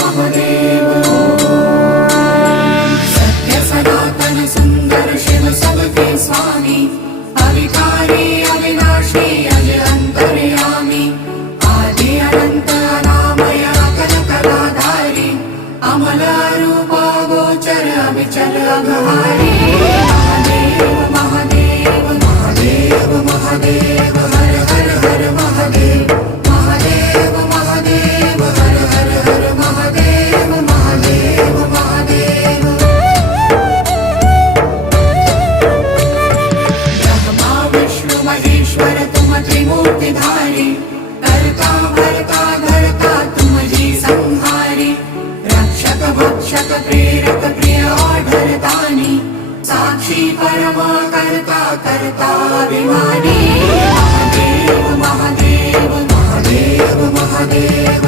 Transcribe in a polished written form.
महादेव सत्य सनातन सुंदर शिव सबके स्वामी अविकारी अविनाशी अज अंतर्यामी आदि अनंत अनामय अकल कलाधारी अमल रूप गोचर अविचल अघहारी महादेव महादेव महादेव महादेव हर हर हर महादेव महादेव महादेव हर हर हर महादेव महादेव महादेव ब्रह्मा विष्णु महेश्वर तुम त्रिमूर्तिधारी करता भरता धरता तुम जी संहारी रक्षक भक्षक प्रेरक प्रिय आढरतानी साक्षी परमा करता करता अभिमानी महादेव महादेव महादेव महादेव